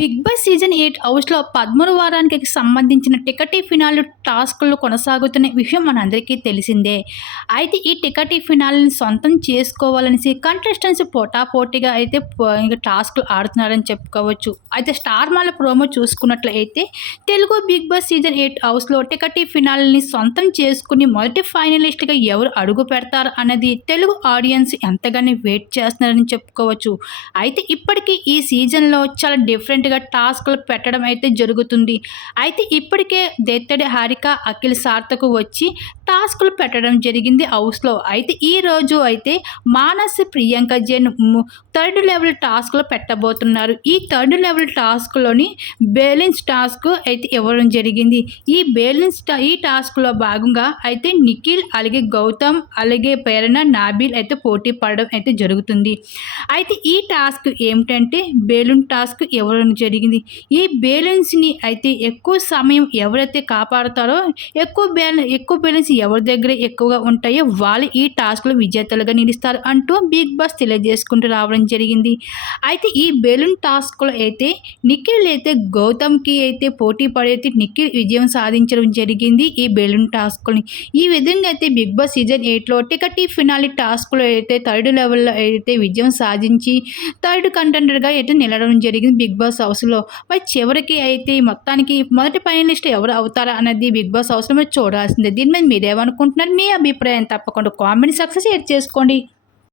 Big boss season 8 హౌస్‌లో 13 వారానికి సంబంధించిన టికెటీ ఫినాలే టాస్క్‌లు కొనసాగుతున్న విషయం మనందరికీ తెలిసిందే. అయితే ఈ టికెటీ ఫినాలేని సొంతం చేసుకోవాలనేసి కంటెస్టెంట్స్ పోటాపోటీగా అయితే ఇంక టాస్క్‌లు ఆడుతున్నారని చెప్పుకోవచ్చు. అయితే స్టార్ మాల ప్రోమో చూసుకున్నట్లయితే తెలుగు బిగ్ బాస్ సీజన్ 8 హౌస్‌లో టికెటీ ఫినాలేని సొంతం చేసుకుని మొదటి ఫైనలిస్ట్‌గా ఎవరు అడుగు పెడతారు అన్నది తెలుగు ఆడియన్స్ ఎంతగానో వెయిట్ చేస్తున్నారని చెప్పుకోవచ్చు. అయితే ఇప్పటికీ ఈ సీజన్‌లో చాలా డిఫరెంట్‌గా టాస్క్‌లు పెట్టడం అయితే జరుగుతుంది. అయితే ఇప్పటికే దేత్తడి హారిక, అఖిల్ సార్థక్ వచ్చి టాస్క్‌లు పెట్టడం జరిగింది హౌస్‌లో. అయితే ఈరోజు అయితే మానస్, ప్రియాంక జైన్ థర్డ్ లెవెల్ టాస్క్‌లు పెట్టబోతున్నారు. ఈ థర్డ్ లెవెల్ టాస్క్‌లోని బ్యాలెన్స్ టాస్క్ అయితే ఇవ్వడం జరిగింది. ఈ టాస్క్‌లో భాగంగా అయితే నిఖిల్, అలాగే గౌతమ్, అలాగే ప్రేరణ, నాబిల్ అయితే పోటీ పడడం అయితే జరుగుతుంది. అయితే ఈ టాస్క్ ఏమిటంటే బెలూన్ టాస్క్ ఇవ్వడం జరిగింది. ఈ బెలూన్స్‌ని అయితే ఎక్కువ సమయం ఎవరైతే కాపాడుతారో ఎక్కువ బెలూన్స్ ఎవరి దగ్గర ఎక్కువగా ఉంటాయో వాళ్ళు ఈ టాస్క్‌లో విజేతలుగా నిలుస్తారు అంటూ బిగ్ బాస్ తెలియజేసుకుంటూ రావడం జరిగింది. అయితే ఈ బెలూన్ టాస్క్‌లో అయితే నిఖిల్ అయితే గౌతమ్‌కి అయితే పోటీ పడైతే నిఖిల్ విజయం సాధించడం జరిగింది ఈ బెలూన్ టాస్క్‌ని. ఈ విధంగా అయితే బిగ్ బాస్ సీజన్ 8లో టికెటీ ఫినాలే టాస్క్‌లో అయితే థర్డ్ లెవెల్‌లో అయితే విజయం సాధించి థర్డ్ కంటెండర్‌గా అయితే నిలవడం జరిగింది బిగ్ బాస్ హౌస్‌లో. మరి చివరికి అయితే మొత్తానికి మొదటి ఫైనలిస్ట్ ఎవరు అవుతారా అన్నది బిగ్ బాస్ హౌస్‌లో మరి చూడాల్సిందే. దీని మీద మీరేమనుకుంటున్నారు? మీ అభిప్రాయం తప్పకుండా కామెంట్ సెక్షన్‌లో షేర్ చేసుకోండి.